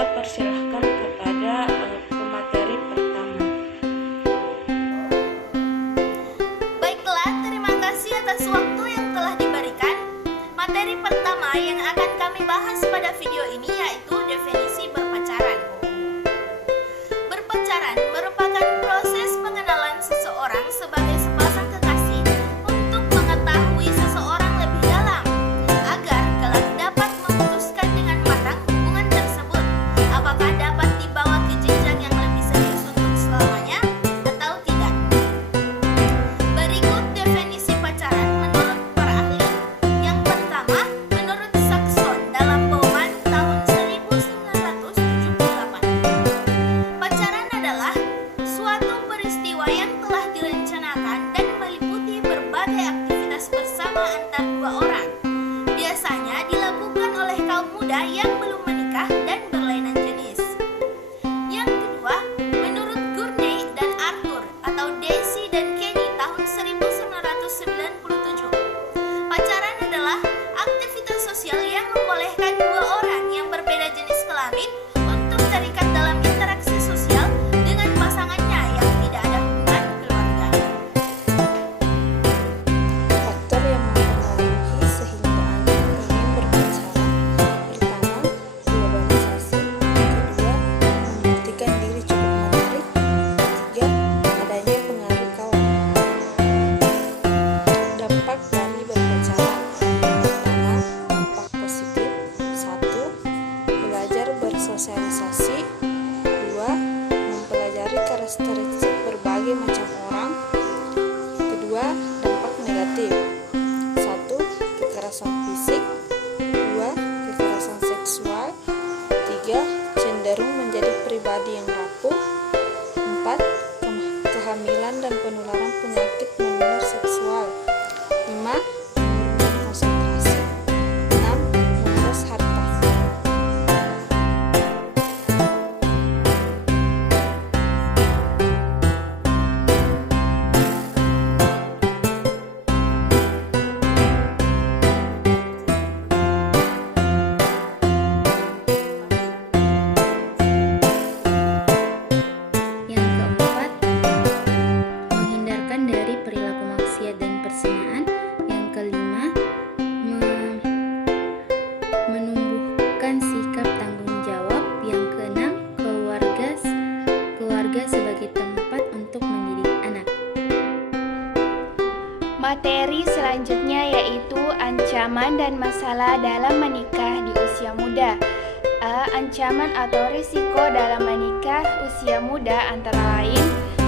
saya persilahkan kepada pemateri pertama. Baiklah, terima kasih atas waktu yang telah diberikan. Materi pertama yang akan kami bahas pada video ini yaitu definisi berpacaran. Berpacaran merupakan proses pengenalan seseorang sebagai sepasang kekasih untuk mengetahui seseorang lebih dalam, agar kelak dapat memutuskan dengan matang hubungan tersebut, apakah dapat dibawa ke jenjang yang lebih serius untuk selamanya atau tidak. Berikut definisi pacaran menurut para ahli. Yang pertama, menurut Saxon dalam Bowman tahun 1978. Pacaran adalah suatu peristiwa yang telah direncanakan dan meliputi berbagai aktivitas bersama antar dua orang. Biasanya dilakukan oleh kaum muda yang belum menikah dan berlainan jenis. Yang kedua, menurut Gurney dan Arthur atau Daisy dan Kenny tahun 1997. Pacaran adalah aktivitas sosial yang membolehkan dua orang yang berbeda jenis kelamin untuk terikat dalam interaksi sosial dengan pasangannya yang tidak ada hubungan keluarga. Faktor yang mempengaruhi sehingga anak ingin berpacaran: pertama, globalisasi; kedua, membuktikan diri cukup menarik; ketiga, adanya pengaruh kaum. Dampak dari berpacaran: pertama, dampak positif. 1. Belajar bersosialisasi. 2. Mempelajari karakteristik berbagai macam orang. Kedua, dampak negatif: 1. Kekerasan fisik. 2. Kekerasan seksual. 3. Cenderung menjadi pribadi yang rapuh. 4. Kehamilan dan penularan penyakit menular seksual. 5. Menurunkan konsentrasi. 6. Menguras harta. Yang keempat, menghindarkan dari perilaku maksiat dan perzinaan. Yang kelima, menumbuhkan sikap tanggung jawab. Yang keenam, keluarga sebagai tempat untuk mendidik anak. Materi selanjutnya yaitu ancaman dan masalah dalam menikah di usia muda. Ancaman atau risiko dalam menikah usia muda antara lain: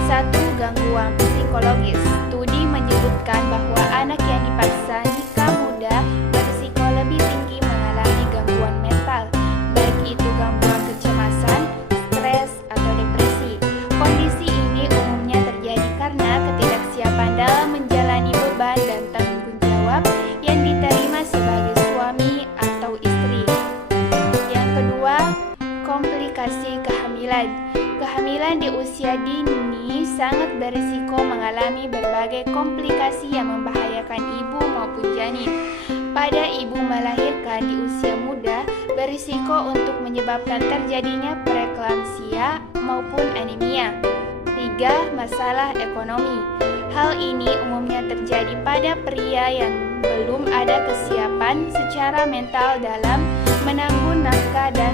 1. Gangguan psikologis. Studi menyebutkan bahwa anak yang dipaksa nikah muda berisiko lebih tinggi mengalami gangguan mental, baik itu gangguan kecemasan, stres, atau depresi. Kondisi ini umumnya terjadi karena ketidaksiapan dalam menjalani beban dan tanggung jawab yang diterima sebagai suami atau istri. Yang kedua, komplikasi kehamilan. Kehamilan di usia dini sangat berisiko mengalami berbagai komplikasi yang membahayakan ibu maupun janin. Pada ibu melahirkan di usia muda, berisiko untuk menyebabkan terjadinya preeklamsia maupun anemia. 3. Masalah ekonomi. Hal ini umumnya terjadi pada pria yang belum ada kesiapan secara mental dalam menanggung nafkah dan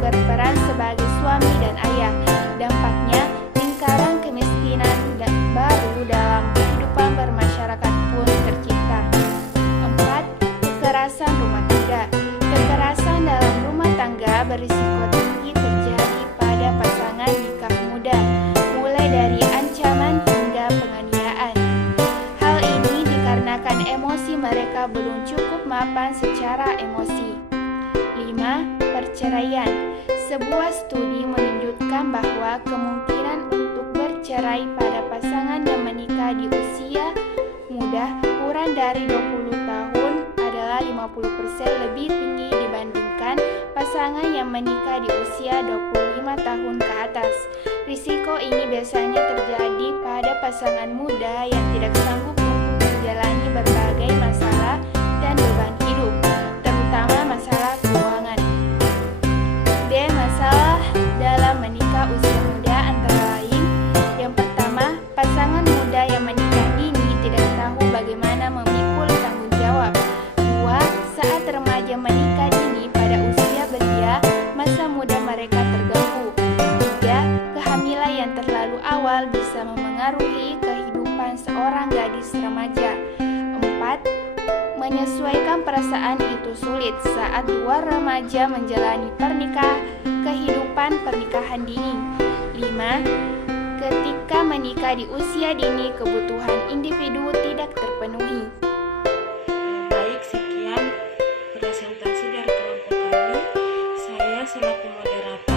berperan sebagai suami dan ayah. Dampaknya, lingkaran kemiskinan dan baru dalam kehidupan bermasyarakat pun tercipta. 4. Kekerasan rumah tangga. Kekerasan dalam rumah tangga berisiko tinggi terjadi pada pasangan nikah muda, mulai dari ancaman hingga penganiayaan. Hal ini dikarenakan emosi mereka belum cukup mapan secara emosi. 5. Perceraian. Sebuah studi menunjukkan bahwa kemungkinan untuk bercerai pada pasangan yang menikah di usia muda kurang dari 20 tahun adalah 50% lebih tinggi dibandingkan pasangan yang menikah di usia 25 tahun ke atas. Risiko ini biasanya terjadi pada pasangan muda yang tidak sanggup untuk menjalani berbagai masalah dan beban hidup, terutama masalah keuangan. D. Masalah masa muda mereka terganggu. 3. Kehamilan yang terlalu awal bisa memengaruhi kehidupan seorang gadis remaja. 4. Menyesuaikan perasaan itu sulit saat dua remaja menjalani kehidupan pernikahan dini. 5. Ketika menikah di usia dini, kebutuhan individu tidak terpenuhi. Baik, sekian presentasi dari kelompok kami. Saya selaku moderator